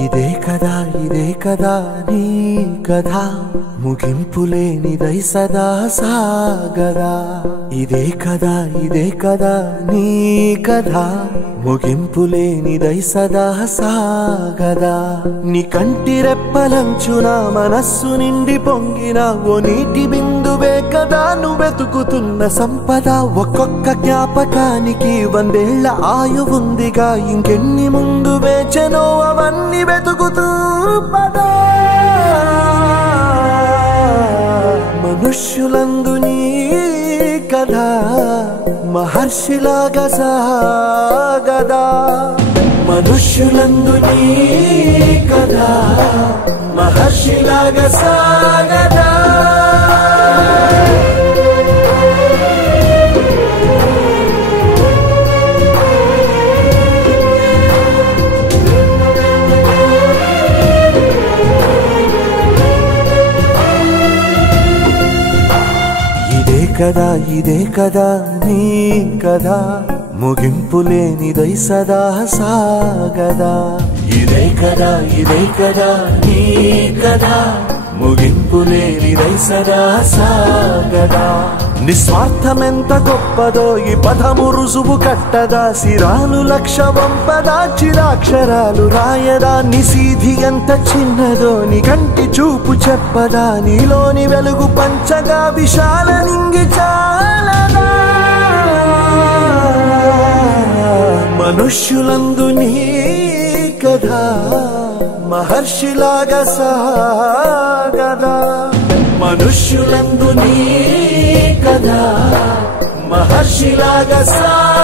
ఇదే కదా నీ కథ ముగింపులేనిదై సదా సాగదా ఇదే కదా నీ కథ ముగింపులేనిదై సదా సాగదా నీ కంటి రెప్పలంచున మనస్సు నిండి పొంగిన ఓ నీటి బిందువే కదా నువ్వెతుకుతున్న సంపద ఒక్కొక్క జ్ఞాపకానికి 100 ఏళ్ల ఆయువుందిగా ఇంకెన్ని ముందు వేచనో అవన్నీ వెతుకుతూ పదా మనుష్యులందు నీ కథ మహర్షిలాగా సాగదా మనుష్యులందు నీ కథ మహర్షిలాగా సాగదా ఇదే కదా నీ కథ ముగింపులేనిదై సదా సాగదా ఇదే కదా నీ కథ ముగింపులేనిదై సదా సాగదా నిస్వార్థమెంత గొప్పదో ఈ పదము రుజువు కట్టదా సిరాలు లక్ష వంపదా చిరాక్షరాలు రాయదా నిసీధి ఎంత చిన్నదో నీ కంటి చూపు చెప్పదా నీలోని వెలుగు పంచగా విశాల నింగి చాలదా మనుష్యులందు నీ కథ మహర్షిలాగా సాగదా మనుష్యులందు నీ కథ మహర్షిలాగా సాగదా